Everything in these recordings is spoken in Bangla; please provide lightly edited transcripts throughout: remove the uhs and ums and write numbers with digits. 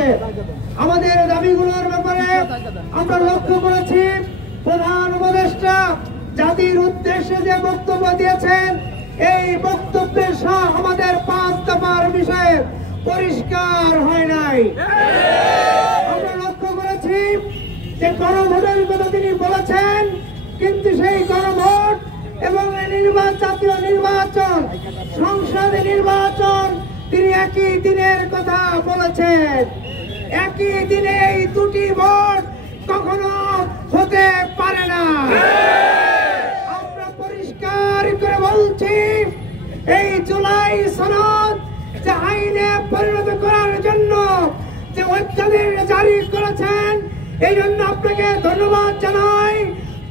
হচ্ছে। আমাদের দাবিগুলোর ব্যাপারে আমরা লক্ষ্য করেছি প্রধান উপদেষ্টা জাতির উদ্দেশ্যে যে বক্তব্য দিয়েছেন, এই বক্তব্যের সহ আমাদের 5 দফার বিষয়ে পরিষ্কার হয় নাই। আমরা লক্ষ্য করেছি যে গণভোটের কথা তিনি বলেছেন, কিন্তু সেই গণভোট এবং জাতীয় নির্বাচন, সংসদ নির্বাচন তিনি একই দিনের কথা বলেছেন। একই দিনে এই দুটি ভোট কখনো হতে পারে না। আমরা পরিষ্কার করে বলছি, এই জুলাই সনদ যে আইনে পরিণত করার জন্য যে অধ্যাদেশ জারি করেছেন, এই জন্য আপনাকে ধন্যবাদ জানাই।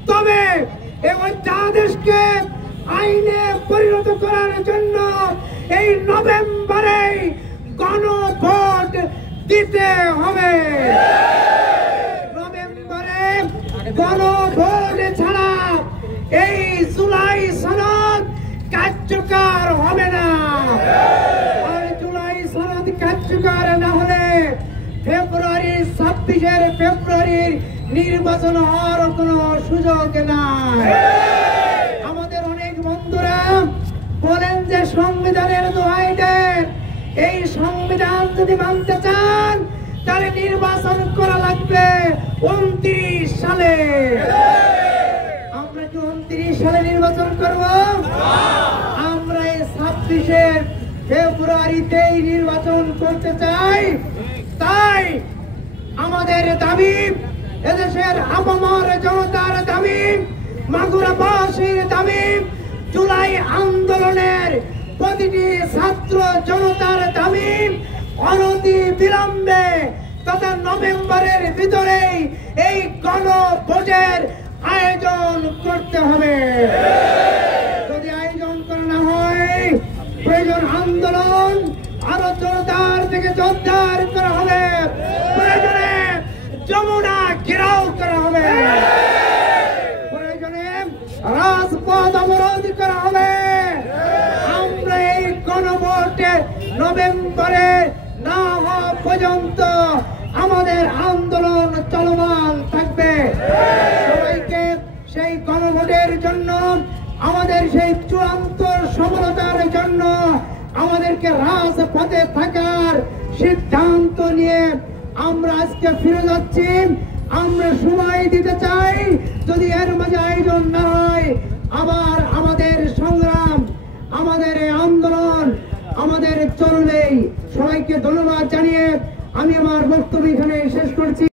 তবে এই অধ্যাদেশকে আইনে পরিণত করার জন্য এই নভেম্বরে গণভোট দিতে হবে। নভেম্বরে গণভোট ছাড়া এই জুলাই সনদ কার্যকর হবে না। আর জুলাই সনদ কার্যকর না হলে ফেব্রুয়ারির 26 ফেব্রুয়ারির নির্বাচন হওয়ার কোনো সুযোগ নাই। আমাদের অনেক বন্ধুরা বলেন যে সংবিধানের দোহাই দেন, এই সংবিধান যদি মানতে চান তাহলে নির্বাচন করা লাগবে 29 সালে। আমরা কি 29 সালে নির্বাচন করব? আমরা এই 26 ফেব্রুয়ারিতেই নির্বাচন করতে চাই। তাই আমাদের দাবি, এদেশের আপামর জনতার দাবি, মাগুরাবাসীর দাবি, জুলাই আন্দোলনের প্রতিটি ছাত্র জনতার দাবি, অনতি বিলম্বে তথা নভেম্বরের ভিতরেই এই গণভোটের আয়োজন করতে হবে। যদি আয়োজন করা না হয়, প্রয়োজন আন্দোলন আরো জোরদার থেকে জোরদার করা হবে। প্রয়োজনে যমুনা ঘেরাও করা হবে। প্রয়োজনে রাজপথ অবরোধ করা হবে। আমরা এই গণভোটে নভেম্বরে না হওয়া পর্যন্ত আমাদের আন্দোলন চলমান থাকবে। সবাইকে সেই গণভোটের জন্য, আমাদের সেই চূড়ান্ত সফলতার জন্য আমাদেরকে রাজপথে থাকার সিদ্ধান্ত নিয়ে আমরা আজকে ফিরে যাচ্ছি। আমরা সময় দিতে চাই, যদি এর মাঝে আয়োজন না হয় আবার আমাদের সংগ্রাম, আমাদের আন্দোলন আমাদের চলবেই। সবাইকে ধন্যবাদ জানিয়ে আমি আমার বক্তব্য এখানে শেষ করছি।